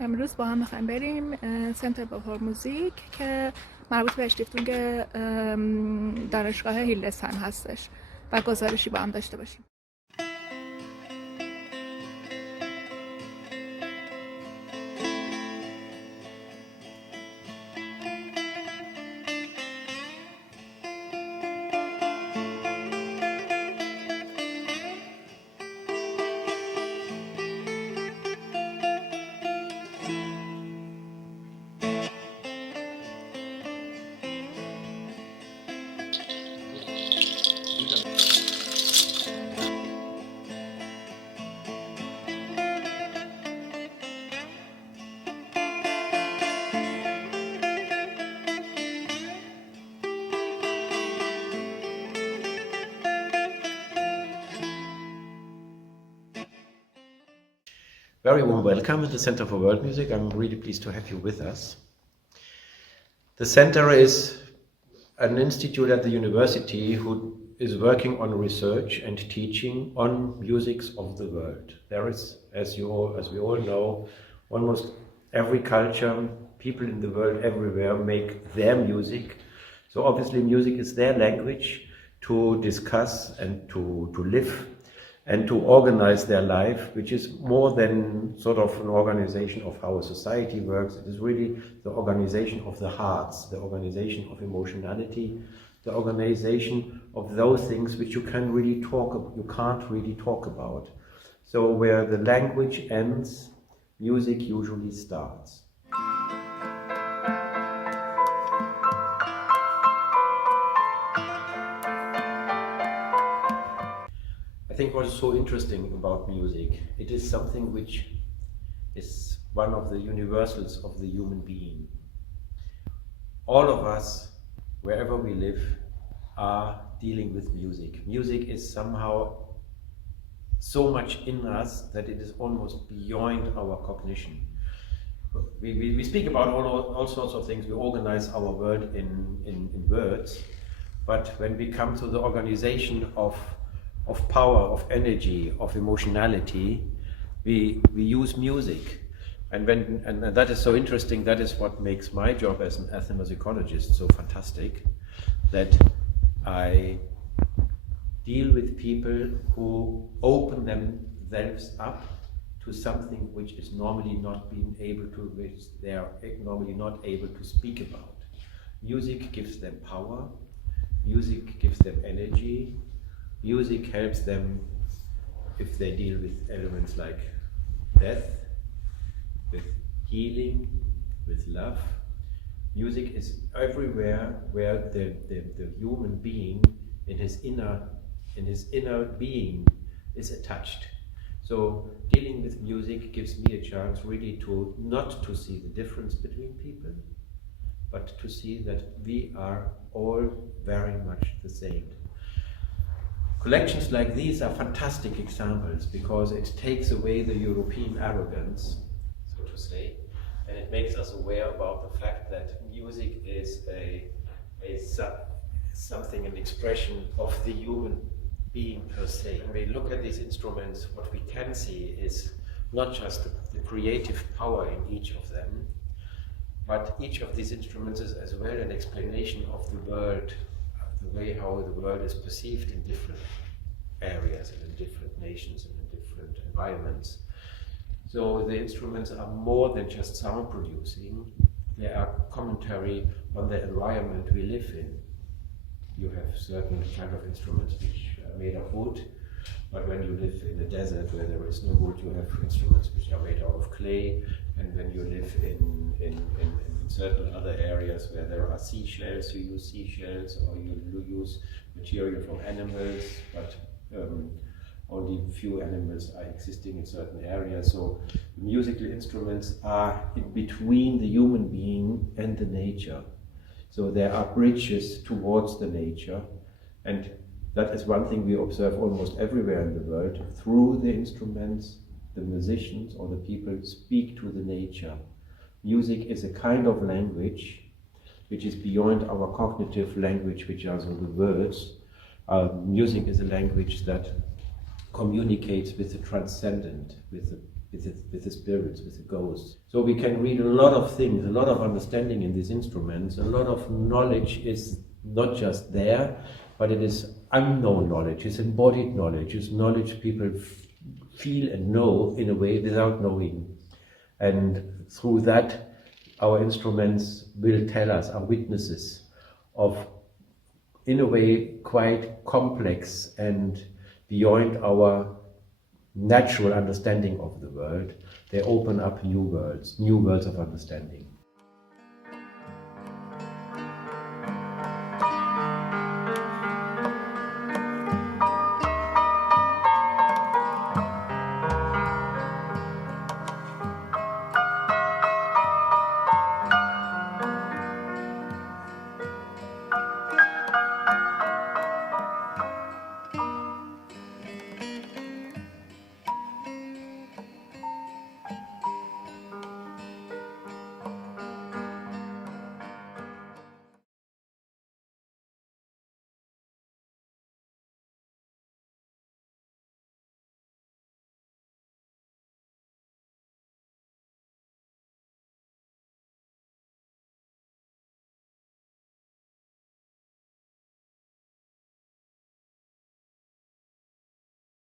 امروز با هم میخوایم بریم سنتر بهار موزیک که مربوط به اشتیفتونگ دانشگاه هیلدسهایم هستش و گزارشی با هم داشته باشیم. Very warm welcome at the Center for World Music. I'm really pleased to have you with us. The Center is an institute at the university who is working on research and teaching on musics of the world. There is, as we all know, almost every culture, people in the world everywhere make their music. So obviously music is their language to discuss and to live and to organize their life, which is more than sort of an organization of how a society works. It is really the organization of the hearts, the organization of emotionality, the organization of those things which you can't really talk about. So where the language ends, music usually starts. I think what is so interesting about music, it is something which is one of the universals of the human being. All of us, wherever we live, are dealing with music. Music is somehow so much in us that it is almost beyond our cognition. We speak about all sorts of things, we organize our world in words, but when we come to the organization of power, of energy, of emotionality, we use music. And that is so interesting. That is what makes my job as an ethnomusicologist so fantastic, that I deal with people who open themselves up to something which is normally not which they are normally not able to speak about. Music gives them power, music gives them energy, music helps them if they deal with elements like death, with healing, with love. Music is everywhere where the human being in his inner being is attached. So dealing with music gives me a chance really not to see the difference between people, but to see that we are all very much the same. Collections like these are fantastic examples because it takes away the European arrogance, so to say, and it makes us aware about the fact that music is something, an expression of the human being per se. When we look at these instruments, what we can see is not just the creative power in each of them, but each of these instruments is as well an explanation of the world, the way how the world is perceived in different areas and in different nations and in different environments. So the instruments are more than just sound producing, they are commentary on the environment we live in. You have certain kind of instruments which are made of wood, but when you live in a desert where there is no wood, you have instruments which are made out of clay, and when you live in certain other areas where there are seashells, you use seashells, or you use material from animals, but only few animals are existing in certain areas. So musical instruments are in between the human being and the nature. So there are bridges towards the nature, and that is one thing we observe almost everywhere in the world. Through the instruments, the musicians or the people speak to the nature. Music is a kind of language which is beyond our cognitive language, which are the words. Music is a language that communicates with the transcendent, with the with the spirits, with the ghosts. So we can read a lot of things, a lot of understanding in these instruments. A lot of knowledge is not just there, but it is unknown knowledge, it's embodied knowledge, it's knowledge people feel and know in a way without knowing. And through that, our instruments will tell us, are witnesses of, in a way, quite complex and beyond our natural understanding of the world. They open up new worlds of understanding.